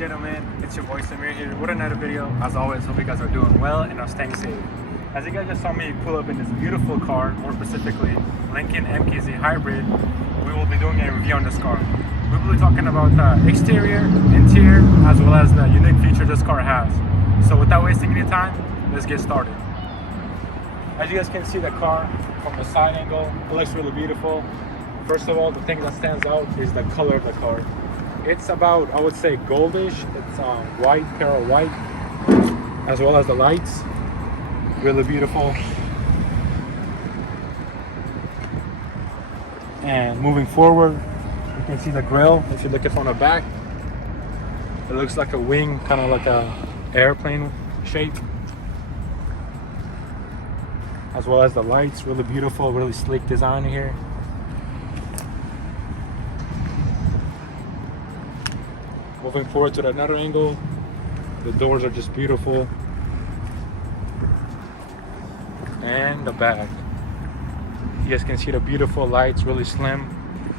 and gentlemen, it's your boy Samir here with another video. As always, hope you guys are doing well and are staying safe. As you guys just saw me pull up in this beautiful car, more specifically Lincoln MKZ Hybrid, we will be doing a review on this car. We will be talking about the exterior, interior, as well as the unique feature this car has. So without wasting any time, let's get started. As you guys can see the car from the side angle, it looks really beautiful. First of all, the thing that stands out is the color of the car. It's about, I would say, goldish. It's white, pearl white, as well as the lights. Really beautiful. And moving forward, you can see the grille. If you look at from the back, it looks like a wing, kind of like a airplane shape. As well as the lights, really beautiful, really sleek design here. Moving forward to another angle, the doors are just beautiful. And the back, you guys can see the beautiful lights, really slim.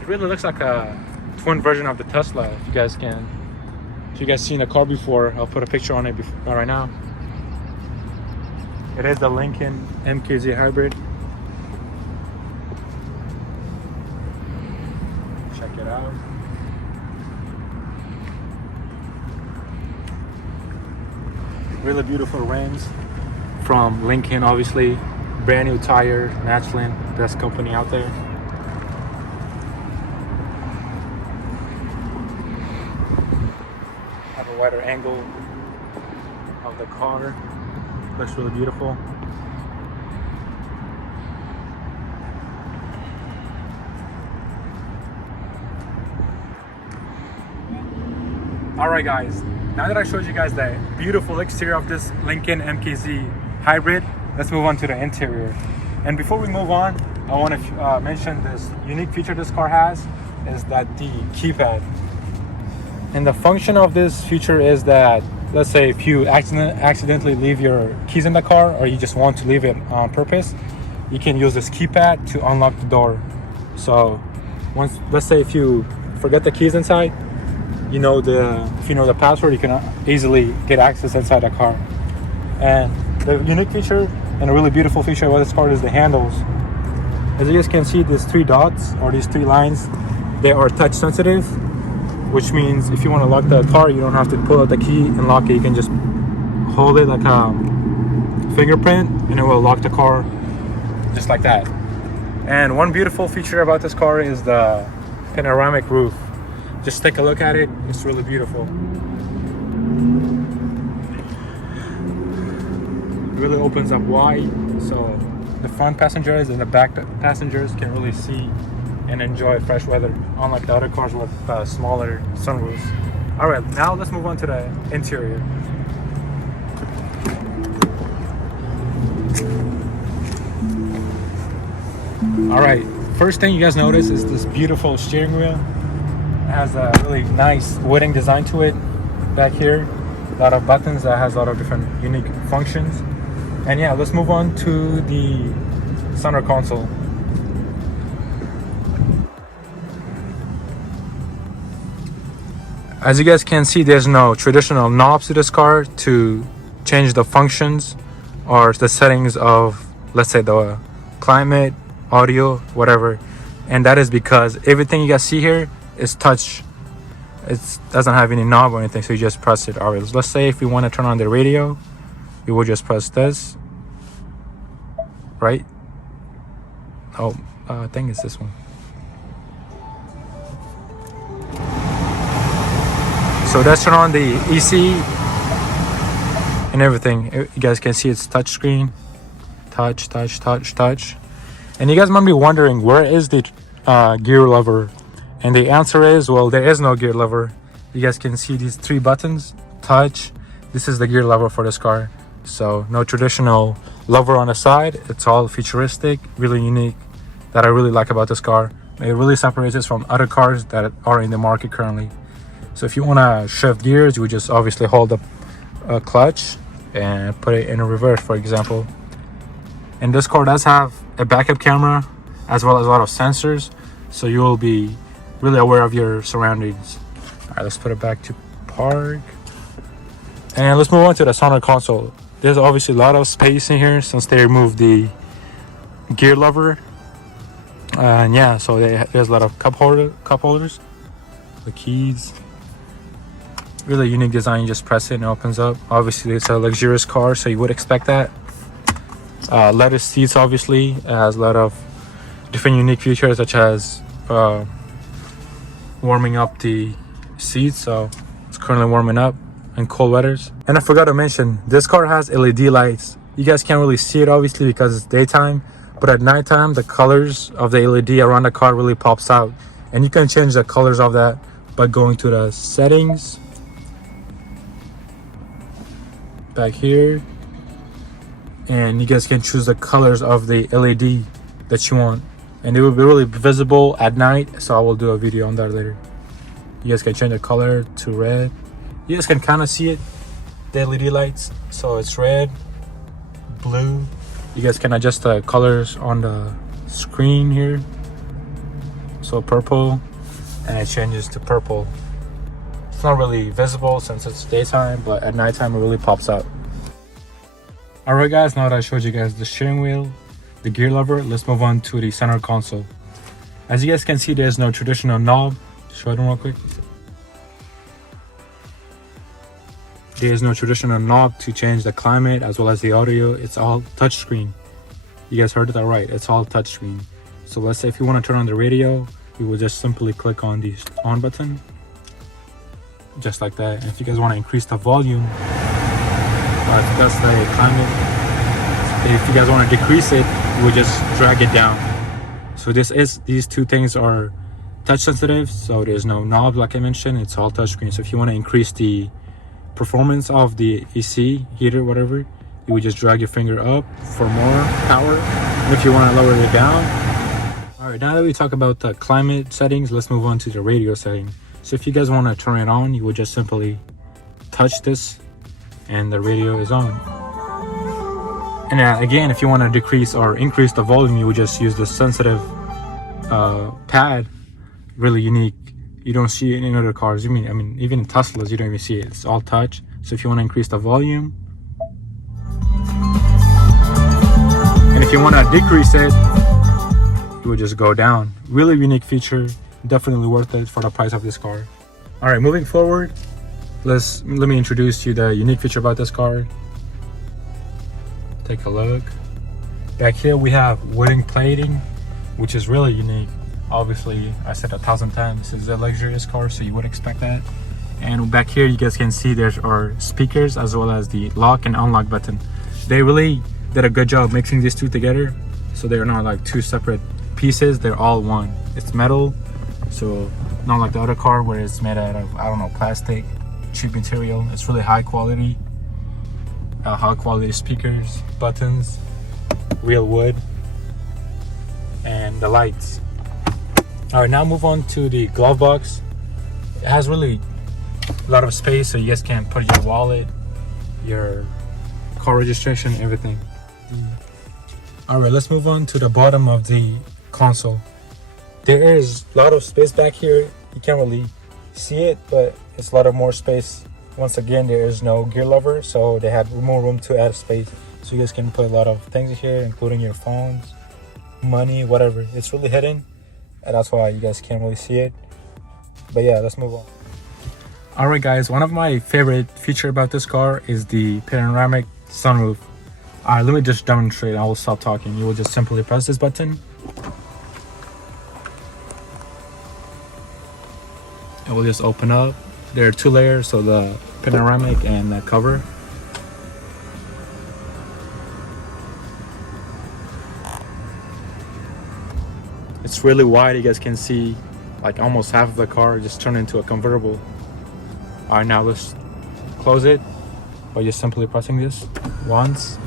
It really looks like a twin version of the Tesla. If you guys seen the car before, I'll put a picture on it right now. It is the Lincoln MKZ Hybrid. Check it out. Really beautiful rims from Lincoln, obviously. Brand new tire, Michelin, best company out there. Have a wider angle of the car. Looks really beautiful. Alright guys, now that I showed you guys the beautiful exterior of this Lincoln MKZ Hybrid, let's move on to the interior. And before we move on, I want to mention this unique feature this car has is that the keypad. And the function of this feature is that, let's say if you accidentally leave your keys in the car, or you just want to leave it on purpose, you can use this keypad to unlock the door. So let's say if you forget the keys inside, if you know the password, you can easily get access inside the car. And the unique feature and a really beautiful feature about this car is the handles. As you guys can see, these three dots or these three lines, they are touch sensitive, which means if you want to lock the car, you don't have to pull out the key and lock it. You can just hold it like a fingerprint and it will lock the car just like that. And one beautiful feature about this car is the panoramic roof. Just take a look at it, it's really beautiful. It really opens up wide, so the front passengers and the back passengers can really see and enjoy fresh weather, unlike the other cars with smaller sunroofs. Alright, now let's move on to the interior. Alright, first thing you guys notice is this beautiful steering wheel. It has a really nice wooden design to it back here. A lot of buttons that has a lot of different unique functions. And yeah, let's move on to the center console. As you guys can see, there's no traditional knobs to this car to change the functions or the settings of, let's say, the climate, audio, whatever. And that is because everything you guys see here is touch. It doesn't have any knob or anything, so you just press it. Alright, let's say if we want to turn on the radio, you will just press this, right? Oh, I think it's this one. So let's turn on the EC and everything. You guys can see it's touch screen. Touch. And you guys might be wondering, where is the gear lever? And the answer is, well, there is no gear lever. You guys can see these three buttons. Touch. This is the gear lever for this car. So no traditional lever on the side. It's all futuristic, really unique, that I really like about this car. It really separates it from other cars that are in the market currently. So if you want to shift gears, you would just obviously hold the clutch and put it in reverse, for example. And this car does have a backup camera as well as a lot of sensors, so you will be really aware of your surroundings. All right, let's put it back to park. And let's move on to the center console. There's obviously a lot of space in here since they removed the gear lever. And yeah, so there's a lot of cup holders, the keys. Really unique design. You just press it and it opens up. Obviously it's a luxurious car, so you would expect that. Leather seats, obviously. It has a lot of different unique features, such as warming up the seats, so it's currently warming up in cold weathers. And I forgot to mention, this car has LED lights. You guys can't really see it obviously because it's daytime, but at nighttime the colors of the LED around the car really pops out, and you can change the colors of that by going to the settings back here, and you guys can choose the colors of the LED that you want, and it will be really visible at night, so I will do a video on that later. You guys can change the color to red. You guys can kind of see it, the LED lights, so it's red, blue. You guys can adjust the colors on the screen here, so purple, and it changes to purple. It's not really visible since it's daytime, but at nighttime it really pops out. Alright guys, now that I showed you guys the steering wheel, the gear lever, let's move on to the center console. As you guys can see, there's no traditional knob. Show them real quick. There's no traditional knob to change the climate as well as the audio. It's all touchscreen. You guys heard that right, it's all touchscreen. So let's say if you want to turn on the radio, you will just simply click on the on button, just like that. And if you guys want to increase the volume, that's the climate. If you guys want to decrease it, you will just drag it down. So these two things are touch sensitive, so there's no knob like I mentioned. It's all touchscreen. So if you want to increase the performance of the AC, heater, whatever, you would just drag your finger up for more power. And if you want to lower it down. All right, now that we talk about the climate settings, let's move on to the radio setting. So if you guys want to turn it on, you would just simply touch this and the radio is on. And again, if you want to decrease or increase the volume, you would just use the sensitive pad. Really unique. You don't see it in other cars. I mean, even in Teslas, you don't even see it. It's all touch. So if you want to increase the volume, and if you want to decrease it, you would just go down. Really unique feature. Definitely worth it for the price of this car. All right, moving forward, let me introduce you the unique feature about this car. Take a look. Back here we have wooden plating, which is really unique. Obviously, I said 1,000 times, this is a luxurious car, so you would expect that. And back here you guys can see there are speakers as well as the lock and unlock button. They really did a good job mixing these two together, so they're not like two separate pieces, they're all one. It's metal, so not like the other car where it's made out of, I don't know, plastic, cheap material. It's really high quality speakers, buttons, real wood, and the lights. All right, now move on to the glove box. It has really a lot of space, so you guys can put your wallet, your car registration, everything. All right, let's move on to the bottom of the console. There is a lot of space back here. You can't really see it, but it's a lot of more space. Once again, there is no gear lever, so they had more room to add space. So you guys can put a lot of things here, including your phones, money, whatever. It's really hidden, and that's why you guys can't really see it. But yeah, let's move on. All right guys, one of my favorite feature about this car is the panoramic sunroof. All right, let me just demonstrate. I will stop talking. You will just simply press this button. It will just open up. There are two layers, so the panoramic and the cover. It's really wide. You guys can see like almost half of the car just turned into a convertible. All right, now let's close it by just simply pressing this once.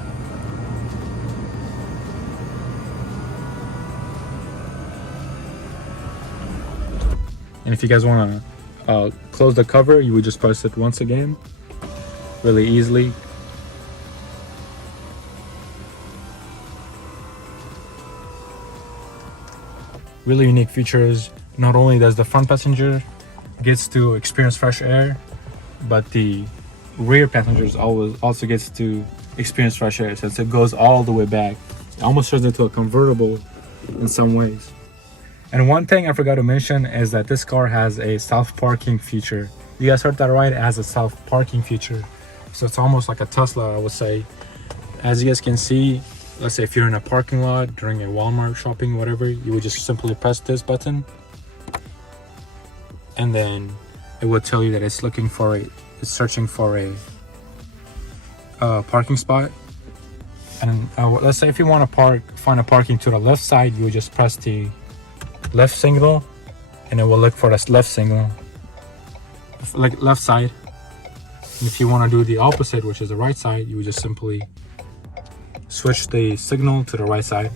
And if you guys want to close the cover, you would just press it once again, really easily. Really unique features. Not only does the front passenger gets to experience fresh air, but the rear passengers also gets to experience fresh air since it goes all the way back. It almost turns into a convertible in some ways. And one thing I forgot to mention is that this car has a self-parking feature. You guys heard that right? It has a self-parking feature. So it's almost like a Tesla, I would say. As you guys can see, let's say if you're in a parking lot during a Walmart shopping, whatever, you would just simply press this button. And then it will tell you that it's searching for a parking spot. And let's say if you want to find a parking to the left side, you would just press the left signal and it will look for the left signal, like left side. And if you want to do the opposite, which is the right side, you would just simply switch the signal to the right side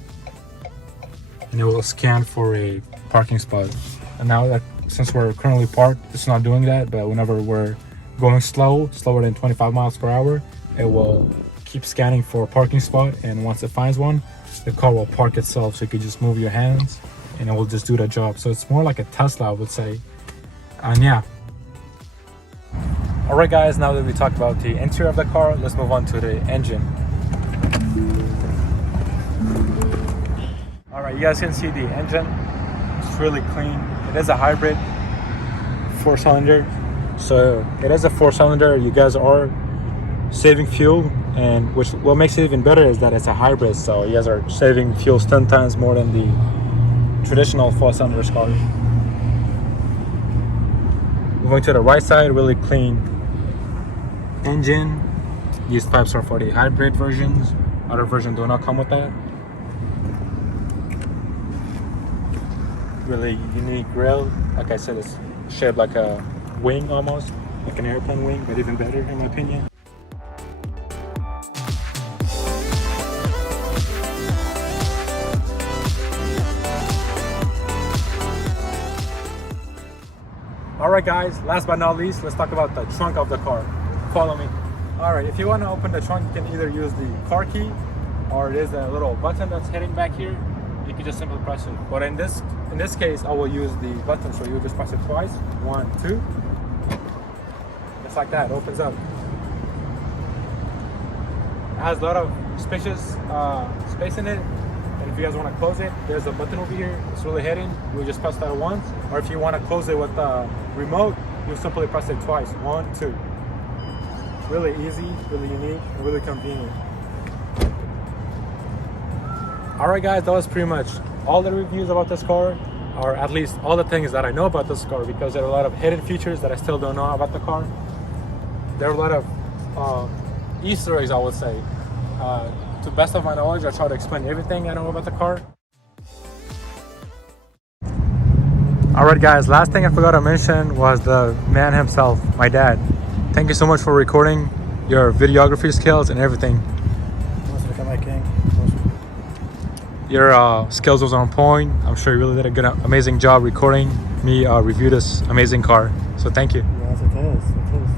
and it will scan for a parking spot. And now that since we're currently parked, it's not doing that, but whenever we're going slower than 25 miles per hour, it will keep scanning for a parking spot, and once it finds one, the car will park itself, so you can just move your hands and it will just do the job. So it's more like a Tesla, I would say. And yeah. All right guys, now that we talked about the interior of the car, let's move on to the engine. All right, you guys can see the engine. It's really clean. It is a hybrid 4-cylinder. So it is a 4-cylinder. You guys are saving fuel, and what makes it even better is that it's a hybrid, so you guys are saving fuel 10 times more than the traditional 4-cylinder car. Moving to the right side, really clean engine. These pipes are for the hybrid versions. Other versions do not come with that. Really unique grille. Like I said, it's shaped like a wing almost, like an airplane wing, but even better in my opinion. Alright guys, last but not least, let's talk about the trunk of the car. Follow me. Alright, if you want to open the trunk, you can either use the car key, or there's a little button that's hidden back here. You can just simply press it. But in this case, I will use the button, so you just press it twice. 1, 2. Just like that, it opens up. It has a lot of spacious space in it. And if you guys want to close it, there's a button over here. It's really hidden. You will just press that once. Or if you want to close it with the remote, you simply press it twice. 1, 2. Really easy, really unique, and really convenient. Alright guys, that was pretty much all the reviews about this car, or at least all the things that I know about this car, because there are a lot of hidden features that I still don't know about the car. There are a lot of Easter eggs, I would say. To the best of my knowledge, I try to explain everything I know about the car. Alright guys, last thing I forgot to mention was the man himself, my dad. Thank you so much for recording your videography skills and everything. Your skills was on point. I'm sure you really did a good, amazing job recording me review this amazing car. So thank you. Yes, it is. It is.